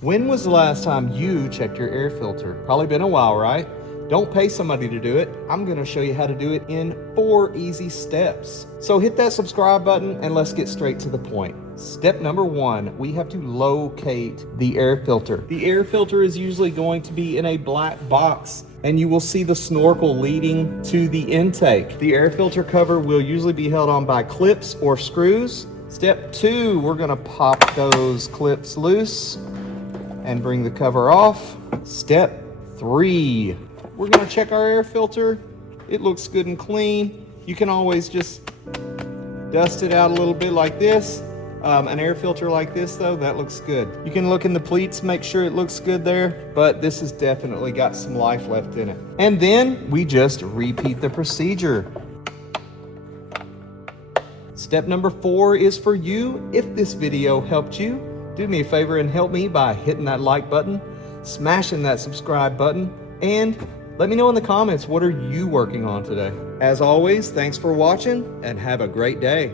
When was the last time you checked your air filter? Probably been a while, right? Don't pay somebody to do it. I'm gonna show you how to do it in 4 easy steps. So hit that subscribe button and let's get straight to the point. Step number 1, we have to locate the air filter. The air filter is usually going to be in a black box, and you will see the snorkel leading to the intake. The air filter cover will usually be held on by clips or screws. Step 2, we're gonna pop those clips loose and bring the cover off. Step 3, we're gonna check our air filter. It looks good and clean. You can always just dust it out a little bit like this. An air filter like this though, that looks good. You can look in the pleats, make sure it looks good there, but this has definitely got some life left in it. And then we just repeat the procedure. Step number 4 is for you. If this video helped you, do me a favor and help me by hitting that like button, smashing that subscribe button, and let me know in the comments, what are you working on today? As always, thanks for watching and have a great day.